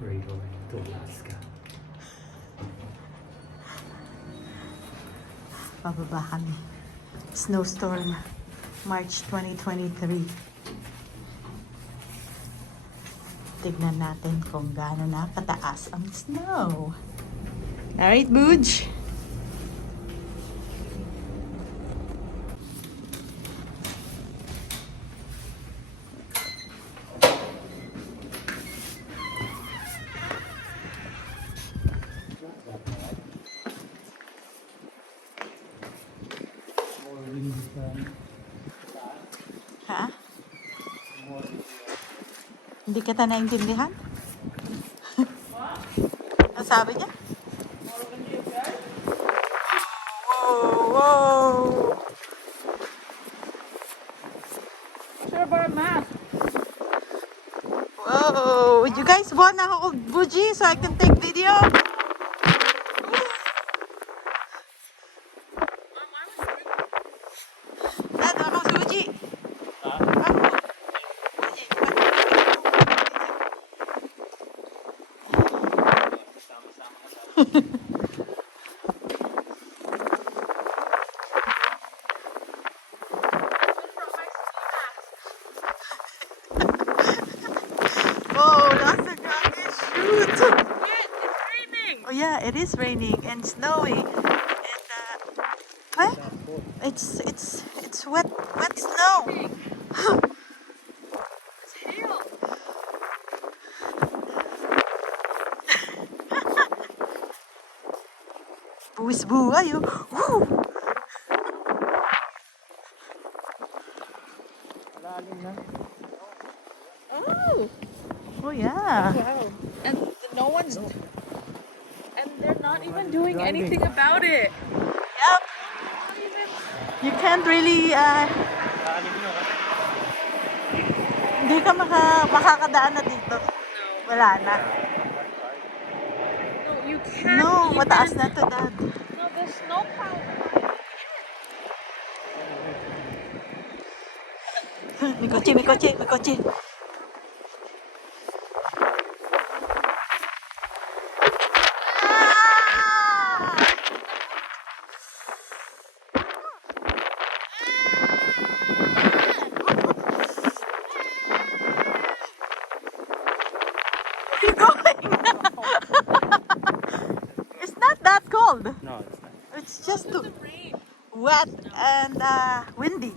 We're going to Alaska. Pababa kami. Snowstorm, March 2023. Tignan natin kung gaano na kataas ang snow. Alright, Booj? Ha? Hindi kita naintindihan? Ang sabi niya? Whoa, whoa! Sure about a mask. Whoa! You guys wanna hold Bougie so I can take video? Dad, ako si Bougie. Oh, that's a goddamn shoot! It's raining. Oh yeah, it is raining and snowy, and what? It's wet snow. It's hail. Buwis buhay oh. Woo! Oh, Oh yeah. wow. And no one's. And they're not even doing anything about it. Yep. You can't really hindi ka makakadaan na dito. Wala na. No, you can't. No, even- mataas na to, Dad. No, the snowplow. May kotse. Where are you going? It's not that cold. No, it's not. It's just The rain. wet and windy.